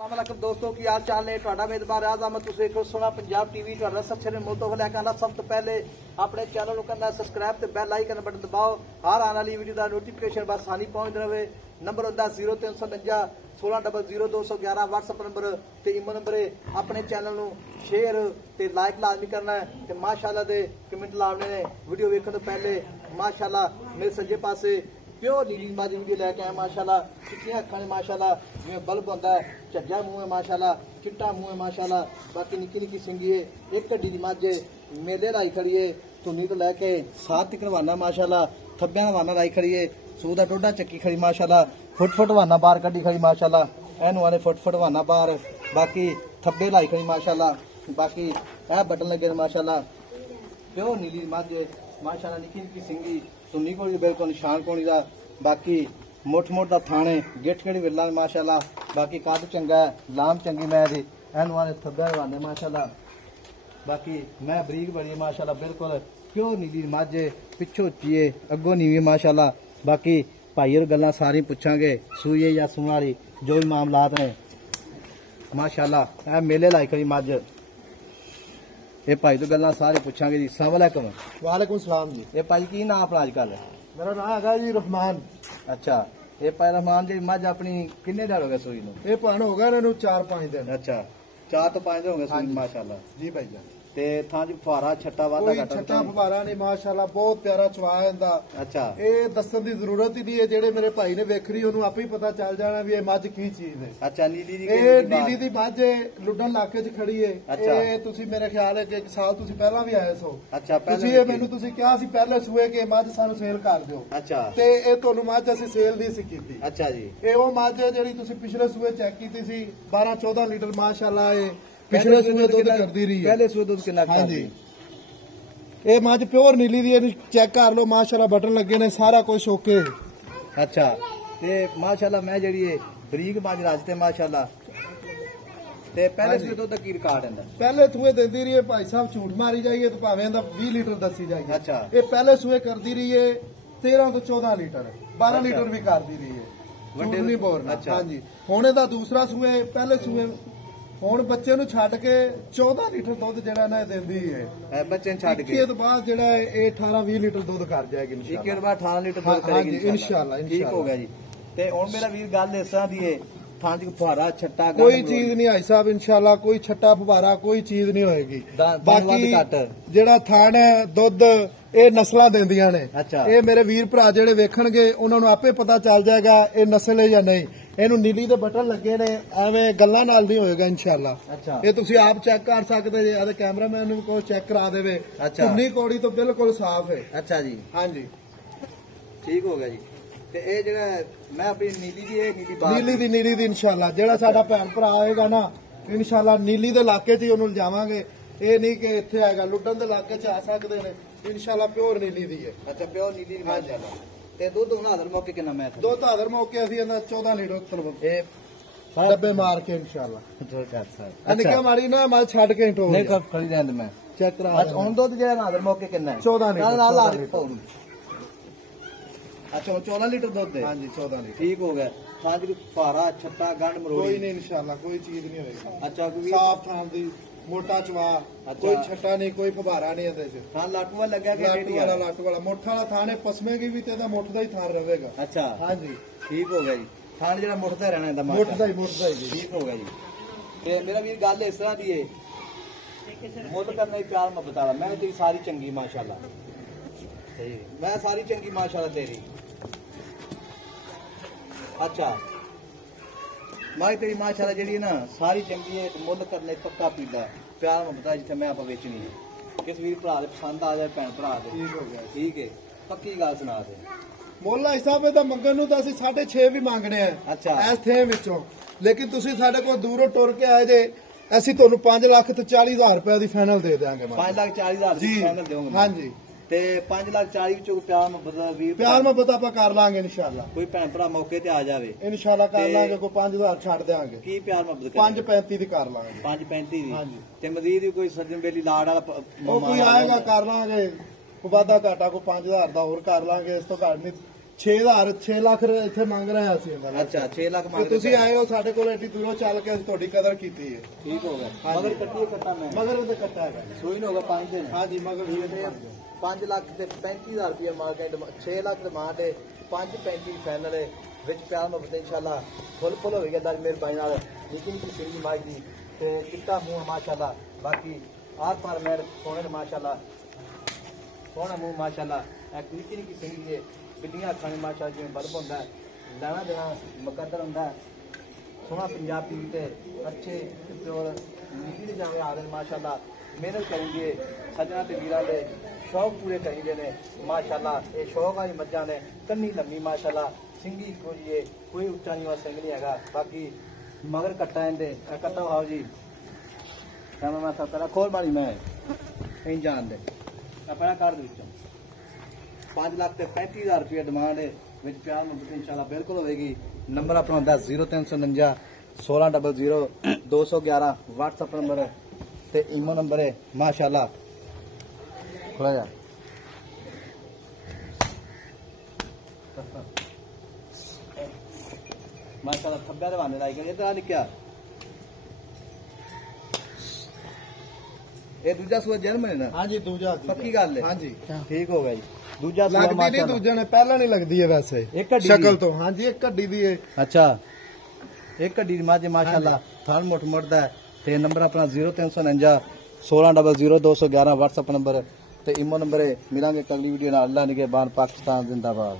अस्सलामुअलैकुम दोस्तों की हाल चाल है ਤੁਹਾਡਾ ਮੇਜ਼ਬਾਨ ਰਾਜ਼ ਅਹਿਮਦ ਤੁਸੀਂ ਦੇਖੋ ਸੋਨਾ ਪੰਜਾਬ ਟੀਵੀ ਤੁਹਾਡਾ ਸੱਚੇ ਮੁੱਲ ਤੋਂ ਲੈ ਕੇ ਆਉਂਦਾ ਸਭ ਤੋਂ ਪਹਿਲੇ ਆਪਣੇ ਚੈਨਲ ਨੂੰ ਕਰਨਾ ਸਬਸਕ੍ਰਾਈਬ ਤੇ ਬੈਲ ਆਈਕਨ ਬਟਨ ਦਬਾਓ ਹਰ ਆਉਣ ਵਾਲੀ ਵੀਡੀਓ ਦਾ ਨੋਟੀਫਿਕੇਸ਼ਨ ਬਸ ਆਸਾਨੀ ਪਹੁੰਚ ਰਹੇ ਨੰਬਰ ਹੁੰਦਾ 0349 16000211 WhatsApp ਨੰਬਰ ਤੇ ਈਮੇਲ ਨੰਬਰ ਆਪਣੇ ਚੈਨਲ ਨੂੰ ਸ਼ੇਅਰ ਤੇ ਲਾਈਕ ਲਾਜ਼ਮੀ ਕਰਨਾ ਹੈ ਤੇ ਮਾਸ਼ਾਅੱਲਾ ਦੇ ਕਮੈਂਟ ਲਾਉਣੇ ਨੇ ਵੀਡੀਓ ਵੇਖਣ ਤੋਂ ਪਹਿਲੇ ਮਾਸ਼ਾਅੱਲਾ ਮੇਰੇ ਸੱਜੇ ਪਾਸੇ प्योर नीली माजी वीडियो लैके आए माशाल्लाह चिट्टियां अखां ने माशाल्लाह जिवें बल्ब होंदा है झज्जा मूंह है माशाल्लाह चिट्टा मूंह है माशाल्लाह बाकी निक्की निक्की सिंगी है एक गड्डी दी मझ मेले लाई खड़ी है धुनी तो लैके सात तक रवाना माशाल्लाह थब्बियां रवाना लाई खड़ी है सू दा डोडा चक्की खड़ी माशाल्लाह फुट रवाना बाहर कड्डी खड़ी माशाल्लाह एनू आने फुट रवाना बाहर बाकी थब्बे लाई खड़ी माशाल्लाह बाकी ए बटन लगे माशाल्लाह प्योर नीली मझ माशाल्लाह निक्की निक्की सिंगी सुन्नी कोली बिल्कुल निशान कोणी दा बाकी मुठ मुठ दा थाने गिठ गड़ी विरला माशाल्लाह बाकी कद चंगा है लाम चंगी मैं दी एनू आने थब्बे रवाने माशाल्लाह बाकी मैं बरीक बड़ी माशाल्लाह बिल्कुल प्योर नीली मझ पिछो उच्ची है अगों नीवी माशाल्लाह बाकी भाई और गल्लां सारी पूछांगे सूई या सूण वाली जो भी मामलात ने माशाल्लाह ए मेले लाई खड़ी मझ ये भाई तो गल्लां सारे पूछांगे जी। अस्सलाम वालेकुम। वालेकुम सलाम जी। ये भाई की नाम अपना अजकल? मेरा नाम है जी रहमान। अच्छा ये भाई रहमान जी मझ अपनी किन्ने दिन हो गए सूई नूं? ये भाण हो गए इन्हू 4-5 दिन। अच्छा 4 तो 5 दिन हो गए सूई माशाल्लाह जी भाई जान। ते थां जी फुहारा छट्टा वादा घटा छट्टा फुहारा नहीं माशाल्लाह बहुत प्यारा चवा है। अच्छा ये दसन की जरूरत ही नहीं है जेड़े मेरे भाई ने वेखरी ओनू आपे ही पता चल जाना भी ये मझ की चीज है। अच्छा नीली दी नीली दी मझ लुडन इलाके च खड़ी है। अच्छा ये तुसी मेरे ख्याल है कि एक साल तुसी पहला भी आए सो। अच्छा तुसी ये मैनू तुसी कहा सी पहले सूए कि मझ सानू सेल कर दियो। अच्छा ते ये तोनू मझ असीं सेल नहीं सी कीती। अच्छा जी ये वो मझ जेड़ी तुसी पिछले सूए चेक कीती सी 12-14 लीटर माशाल्लाह ये पिछले सूए दुध करदी रही है। पहले सूए दुध कितना? हाँ जी ये मझ प्योर नीली दी चेक कर लो माशाल्लाह बटन लगे ने सारा कुछ ओके। अच्छा ते माशाल्लाह मैं जेड़ी है बरीक मझ राजते माशाल्लाह ते पहले सूए दुध की रिकॉर्ड है? पहले सूए देंदी रही है भाई साहब झूठ मारी जाइए तो भावें 20 लीटर दसी जाइए। अच्छा ये पहले सूए करदी रही है 13 तो 14 लीटर 12 लीटर भी करदी रही है वड्डे नहीं बोलना। अच्छा हाँ जी हुण दा दूसरा सूए पहले सूए ਹੁਣ ਬੱਚੇ ਨੂੰ ਛੱਡ ਕੇ 14 ਲੀਟਰ ਦੁੱਧ ਜਿਹੜਾ ਨਾ ਦਿੰਦੀ ਹੈ ਬੱਚੇ ਨੂੰ ਛੱਡ ਕੇ। ਇਸ ਤੋਂ ਬਾਅਦ ਜਿਹੜਾ ਇਹ 18-20 ਲੀਟਰ ਦੁੱਧ ਕਰ ਜਾਏਗੀ ਇਨਸ਼ਾਅੱਲਾ। ਇੱਕ ਵਾਰ 18 ਲੀਟਰ ਦੁੱਧ ਕਰੇਗੀ ਇਨਸ਼ਾਅੱਲਾ। ਠੀਕ ਹੋ ਗਿਆ ਜੀ। ਤੇ ਹੁਣ ਮੇਰਾ ਵੀਰ ਗੱਲ ਇਸ ਤਰ੍ਹਾਂ ਦੀ ਹੈ ਥਾਂ ਚ ਫੁਹਾਰਾ ਛੱਟਾ ਕੋਈ ਚੀਜ਼ ਨਹੀਂ ਆਈ ਸਾਹਿਬ ਇਨਸ਼ਾਅੱਲਾ ਕੋਈ ਛੱਟਾ ਫੁਹਾਰਾ ਕੋਈ ਚੀਜ਼ ਨਹੀਂ ਹੋਏਗੀ। ਬਾਕੀ ਜਿਹੜਾ ਥਾਣ ਹੈ ਦੁੱਧ ਇਹ ਨਸਲਾਂ ਦਿੰਦੀਆਂ ਨੇ। ਇਹ ਮੇਰੇ ਵੀਰ ਭਰਾ ਜਿਹੜੇ ਵੇਖਣਗੇ ਉਹਨਾਂ ਨੂੰ ਆਪੇ ਪਤਾ ਚੱਲ ਜਾਏਗਾ ਇਹ ਨਸਲ ਹੈ ਜਾਂ ਨਹੀਂ। ਇਹਨੂੰ ਨੀਲੀ ਦੇ ਬਟਨ ਲੱਗੇ ਨੇ ਐਵੇਂ ਗੱਲਾਂ ਨਾਲ ਨਹੀਂ ਹੋਏਗਾ ਇਨਸ਼ਾਅੱਲਾ। ਇਹ ਤੁਸੀਂ ਆਪ ਚੈੱਕ ਕਰ ਸਕਦੇ ਜੇ ਆਦੇ ਕੈਮਰਾਮੈਨ ਨੂੰ ਕੋਈ ਚੈੱਕ ਕਰਾ ਦੇਵੇ ਧੁੰਨੀ ਕੋੜੀ ਤੋਂ ਬਿਲਕੁਲ ਸਾਫ਼ ਹੈ। ਅੱਛਾ ਜੀ ਹਾਂਜੀ ਠੀਕ ਹੋ ਗਿਆ ਜੀ। ਤੇ ਇਹ ਜਿਹੜਾ ਮੈਂ ਆਪਣੀ ਨੀਲੀ ਦੀ ਇਹ ਨੀਲੀ ਦੀ ਇਨਸ਼ਾਅੱਲਾ ਜਿਹੜਾ ਸਾਡਾ ਭੈਣ ਭਰਾ ਆਏਗਾ ਨਾ ਇਨਸ਼ਾਅੱਲਾ ਨੀਲੀ ਦੇ ਇਲਾਕੇ 'ਚ ਹੀ ਉਹਨੂੰ ਲਿਜਾਵਾਂਗੇ। ਇਹ ਨਹੀਂ ਕਿ ਇੱਥੇ ਆਏਗਾ ਲੁੱਡਨ ਦੇ ਇਲਾਕੇ 'ਚ ਆ ਸਕਦੇ ਨੇ ਇਨਸ਼ਾਅੱਲਾ ਪਿਓਰ ਨੀਲੀ ਦੀ ਹੈ। ਅੱਛਾ ਪਿਓਰ ਨੀਲੀ ਦੀ ਮਾਸ਼ਾਅੱਲਾ। ਤੇ ਦੁੱਧ ਹੁਣ ਹਾਜ਼ਰ ਮੌਕੇ ਕਿੰਨਾ ਮੈਂ ਦੁੱਧ ਹਾਜ਼ਰ ਮੌਕੇ ਅਸੀਂ ਇਹਨਾਂ 14 ਲੀਟਰ ਤਲਬ ਇਹ ਡੱਬੇ ਮਾਰ ਕੇ ਇਨਸ਼ਾਅੱਲਾ ਨਿੱਕਾ ਮਾਰੀ ਨਾ ਮੈਂ ਛੱਡ ਕੇ ਟੋ ਨਹੀਂ ਖੜੀ ਰਹਿੰਦ ਮੈਂ ਚੈੱਕ ਕਰਾ। ਅੱਛਾ ਹੁਣ ਦੁੱਧ ਜਿਹੜਾ ਹਾਜ਼ਰ ਮੌਕੇ ਕਿੰਨਾ ਹੈ? 14 ਲੀਟਰ ਨਾਲ ਲਾ ਦਿੱਤਾ। ਅੱਛਾ 14 ਲੀਟਰ ਦੁੱਧ ਹੈ। ਹਾਂਜੀ 14 ਲੀਟਰ ਠੀਕ ਹੋ ਗਿਆ। ਥਾਂ ਜੀ ਫੁਹਾਰਾ ਛੱਟਾ ਗੰਢ ਮਰੋੜੀ ਕੋਈ ਨਹੀਂ ਇਨਸ਼ਾਅੱਲਾ ਕੋਈ ਚੀਜ਼ ਨਹੀਂ ਹੋਏਗੀ। ਅੱਛਾ ਕੋਈ ਸਾਫ਼ ਥਾਂ ਦੀ ਮੋਟਾ ਚਵਾ ਕੋਈ ਛੱਟਾ ਨਹੀਂ ਕੋਈ ਫੁਹਾਰਾ ਨਹੀਂ ਇਹਦੇ 'ਚ। ਥਾਂ ਲਾਟੂ ਵਾਲਾ ਲੱਗਾ ਕਿ ਲਾਟੂ ਵਾਲਾ ਮੁੱਠ ਵਾਲਾ ਥਾਂ ਹੈ ਪਸਮੇਗੀ ਵੀ ਤੇ ਇਹਦਾ ਮੁੱਠ ਦਾ ਹੀ ਥਾਂ ਰਹੇਗਾ। ਅੱਛਾ ਹਾਂਜੀ ਠੀਕ ਹੋ ਗਿਆ ਜੀ। ਥਾਂ ਜਿਹੜਾ ਮੁੱਠ ਦਾ ਰਹਿਣਾ ਇਹਦਾ ਮੁੱਠ ਦਾ ਹੀ ਠੀਕ ਹੋ ਗਿਆ ਜੀ। ਤੇ ਮੇਰਾ ਵੀ ਗੱਲ ਇਸ ਤਰ੍ਹਾਂ ਦੀ ਹੈ ਮੁੱਲ ਕਰਨਾ ਹੀ ਪਿਆਰ ਮੁਹੱਬਤ ਵਾਲਾ। ਮੈਂ ਤੇਰੀ ਸਾਰੀ ਚੰਗੀ ਮਾਸ਼ਾਅੱਲਾ ਸਹੀ ਮੈਂ ਸਾਰੀ ਚੰਗੀ ਮਾਸ਼ਾਅੱਲਾ ਤੇਰੀ। ਅੱਛਾ ਮੈਂ ਤੇਰੀ ਮਾਸ਼ਾਅੱਲਾ ਜਿਹੜੀ ਨਾ ਸਾਰੀ ਚੰਗੀ ਹੈ ਮੁੱਲ ਕਰਨਾ ਪੱਕਾ ਪੀਦਾ ਪਿਆਰ ਮੁਹੱਬਤ ਜਿੱਥੇ ਮੈਂ ਆਪਾਂ ਵੇਚਣੀ ਹੈ ਕਿਸ ਵੀਰ ਭਰਾ ਦੇ ਪਸੰਦ ਆ ਜਾਏ ਭੈਣ ਭਰਾ ਦੇ ਠੀਕ ਹੋ ਗਿਆ ਠੀਕ ਹੈ ਪੱਕੀ ਗੱਲ ਸੁਣਾ ਦੇ। ਮੁੱਲ ਹਿਸਾਬ ਇਹਦਾ ਮੰਗਣ ਨੂੰ ਤਾਂ ਅਸੀਂ 6.5 ਵੀ ਮੰਗਣੇ ਆ। ਅੱਛਾ ਇਸ ਥੇ ਵਿੱਚੋਂ ਲੇਕਿਨ ਤੁਸੀਂ ਸਾਡੇ ਕੋਲ ਦੂਰੋਂ ਟੁਰ ਕੇ ਆਏ ਜੇ ਅਸੀਂ ਤੁਹਾਨੂੰ 5 ਲੱਖ ਤੇ 40,000 ਰੁਪਏ ਦੀ ਫਾਈਨਲ ਦੇ ਦੇਵਾਂਗੇ। 5,40,000 ਦੀ ਫਾਈਨਲ ਦੇਵਾਂਗੇ। ਹਾਂਜੀ ਤੇ 5,40,000 ਵਿੱਚੋਂ ਪਿਆਰ ਮੁਹੱਬਤ ਵੀਰ ਪਿਆਰ ਮੁਹੱਬਤ ਆਪਾਂ ਕਰ ਲਾਂਗੇ ਇਨਸ਼ਾਅੱਲਾ। ਕੋਈ ਭੈਣ ਭਰਾ ਮੌਕੇ ਤੇ ਆ ਜਾਵੇ ਇਨਸ਼ਾਅੱਲਾ ਕਰ ਲਾਂਗੇ। ਕੋਈ 5,000 ਛੱਡ ਦੇਵਾਂਗੇ। ਕੀ ਪਿਆਰ ਮੁਹੱਬਤ 5.35 ਦੀ ਕਰ ਲਾਂਗੇ। 5.35 ਦੀ ਹਾਂਜੀ ਤੇ ਮਜ਼ੀਦ ਵੀ ਕੋਈ ਸੱਜਣ ਬੇਲੀ ਲਾੜ ਵਾਲਾ ਉਹ ਕੋਈ ਆਏਗਾ ਕਰ ਲਾਂਗੇ। ਕੋਈ ਵਾਧਾ ਘਾਟਾ ਕੋਈ 5,000 ਦਾ ਹੋਰ ਕਰ ਲਾਂਗੇ। ਇਸ ਤੋਂ ਘੱਟ ਨਹੀਂ 6 ਲੱਖ ਇੱਥੇ ਮੰਗ ਰਹੇ ਅਸੀਂ। ਅੱਛਾ 6 ਲੱਖ ਮੰਗ ਰਹੇ। ਤੁਸੀਂ ਆਏ ਹੋ ਸਾਡੇ ਕੋਲ ਐਡੀ ਦੂਰੋਂ ਚੱਲ ਕੇ ਅਸੀਂ ਤੁਹਾਡੀ ਕਦਰ ਕੀਤੀ ਹੈ। ਠੀਕ ਹੋ ਗਿਆ। ਮਗਰ ਕੱਟੀ ਕੱਟਾ ਮੈਂ ਮਗਰ ਉਹਦੇ ਕੱਟਾ ਹੈਗਾ ਸੂਈ ਨੂੰ ਹੋ ਗਿਆ 5 ਦਿਨ। ਹਾਂਜੀ ਮਗਰ 5 ਲੱਖ ਤੇ 35,000 ਰੁਪਏ ਮਾਰਕੀਟ 6 ਲੱਖ ਡਿਮਾਂਡ ਹੈ 5.35 ਫਾਈਨਲ ਹੈ ਵਿੱਚ ਪਿਆਰ ਮੁਹੱਬਤ ਇਨਸ਼ਾਅੱਲਾ ਫੁੱਲ ਹੋਵੇਗਾ ਦਰ ਮੇਰੇ ਭਾਈ ਨਾਲ ਨਿੱਕੀ ਨਿੱਕੀ ਸਿੰਗੀ ਮਾਈ ਦੀ ਤੇ ਕਿੱਤਾ ਮੂੰਹ ਮਾਸ਼ਾਅੱਲਾ ਬਾਕੀ ਆਰ ਪਰ ਮੈਰ ਸੋਹਣੇ ਮਾਸ਼ਾਅੱਲਾ ਸੋਹਣਾ ਮੂੰਹ ਮਾਸ਼ਾਅੱਲਾ ਇੱਕ ਨਿੱਕੀ ਨਿੱਕੀ ਸਿੰਗੀ ਦੇ ਬਿੱਲੀਆਂ ਅੱਖਾਂ ਮਾਸ਼ਾਅੱਲਾ ਜਿਵੇਂ ਬਲਬ ਹੁੰਦਾ ਲੈਣਾ ਦੇਣਾ ਮੁਕੱਦਰ ਹੁੰਦਾ ਸੋਹਣਾ ਪੰਜਾਬੀ ਤੇ ਅੱਛੇ ਪਿਓਰ ਨਿੱਕੀ ਜਾਵੇ ਆਦਨ ਮਾਸ਼ਾਅੱਲਾ ਮਿਹਨਤ ਕरेंगे ਸੱਜਣਾ ਤੇ ਵੀਰਾਂ ਦੇ ਸ਼ੌਕ ਪੂਰੇ ਕਰੀਦੇ ਨੇ ਮਾਸ਼ਾਅੱਲਾ ਇਹ ਸ਼ੌਕ ਵਾਲੀ ਮੱਝਾਂ ਨੇ ਕੰਨੀ ਲੰਮੀ ਮਾਸ਼ਾਅੱਲਾ ਸਿੰਗੀ ਕੋਈਏ ਕੋਈ ਉੱਚਾ ਨਹੀਂ ਵਾ ਸਿੰਘ ਨਹੀਂ ਹੈਗਾ ਬਾਕੀ ਮਗਰ ਕੱਟਾ ਇਹਦੇ ਕੱਟਾ ਆਓ ਜੀ ਕਹਿੰਦਾ ਮੈਂ ਸਤਰਾ ਖੋਲ ਮਾਰੀ ਮੈਂ ਨਹੀਂ ਜਾਣਦੇ ਆਪਣਾ ਕਰ ਦੇ ਵਿੱਚੋਂ 5 ਲੱਖ ਤੇ 35,000 ਰੁਪਏ ਡਿਮਾਂਡ ਹੈ ਵਿੱਚ ਪਿਆਰ ਮੁਹੱਬਤ ਇਨਸ਼ਾਅੱਲਾ ਬਿਲਕੁਲ ਹੋਵੇਗੀ ਨੰਬਰ ਆਪਣਾ ਹੁੰਦਾ 0349 1600 211 WhatsApp ਨੰਬਰ ਤੇ ਈਮੋ ਨੰਬਰ ਹੈ ਮਾਸ਼ਾਅੱਲਾ ਖੋਲਾ ਜਾ ਮਾਸ਼ਾਅੱਲਾ ਥੱਬਿਆ ਦੇ ਬਾਂਦੇ ਲਾਈ ਗਏ ਇਧਰ ਆ ਲਿਖਿਆ ਇਹ ਦੂਜਾ ਸੂਆ ਜਨਮ ਹੈ ਨਾ ਹਾਂਜੀ ਦੂਜਾ ਪੱਕੀ ਗੱਲ ਹੈ ਹਾਂਜੀ ਠੀਕ ਹੋ ਗਿਆ ਜੀ ਦੂਜਾ ਸੂਆ ਲੱਗਦੀ ਨਹੀਂ ਦੂਜੇ ਨੇ ਪਹਿਲਾਂ ਨਹੀਂ ਲੱਗਦੀ ਹੈ ਵੈਸੇ ਸ਼ਕਲ ਤੋਂ ਹਾਂਜੀ ਇੱਕ ਹੱਡੀ ਦੀ ਹੈ ਅੱਛਾ ਇੱਕ ਹੱਡੀ ਦੀ ਮਾਝੇ ਮਾਸ਼ਾਅੱਲਾ ਥਾਲ ਮੁੱਠ ਮੁੱਠਦਾ ਤੇ ਨੰਬਰ ਆਪਣਾ 0349 1600 211 WhatsApp ਨੰਬਰ ਤੇ ਈਮੋ ਨੰਬਰ ਹੈ ਮਿਲਾਂਗੇ ਅਗਲੀ ਵੀਡੀਓ ਨਾਲ ਅੱਲਾ ਨਿਗਹਿਬਾਨ ਪਾਕਿਸਤਾਨ ਜ਼ਿੰਦਾਬਾਦ।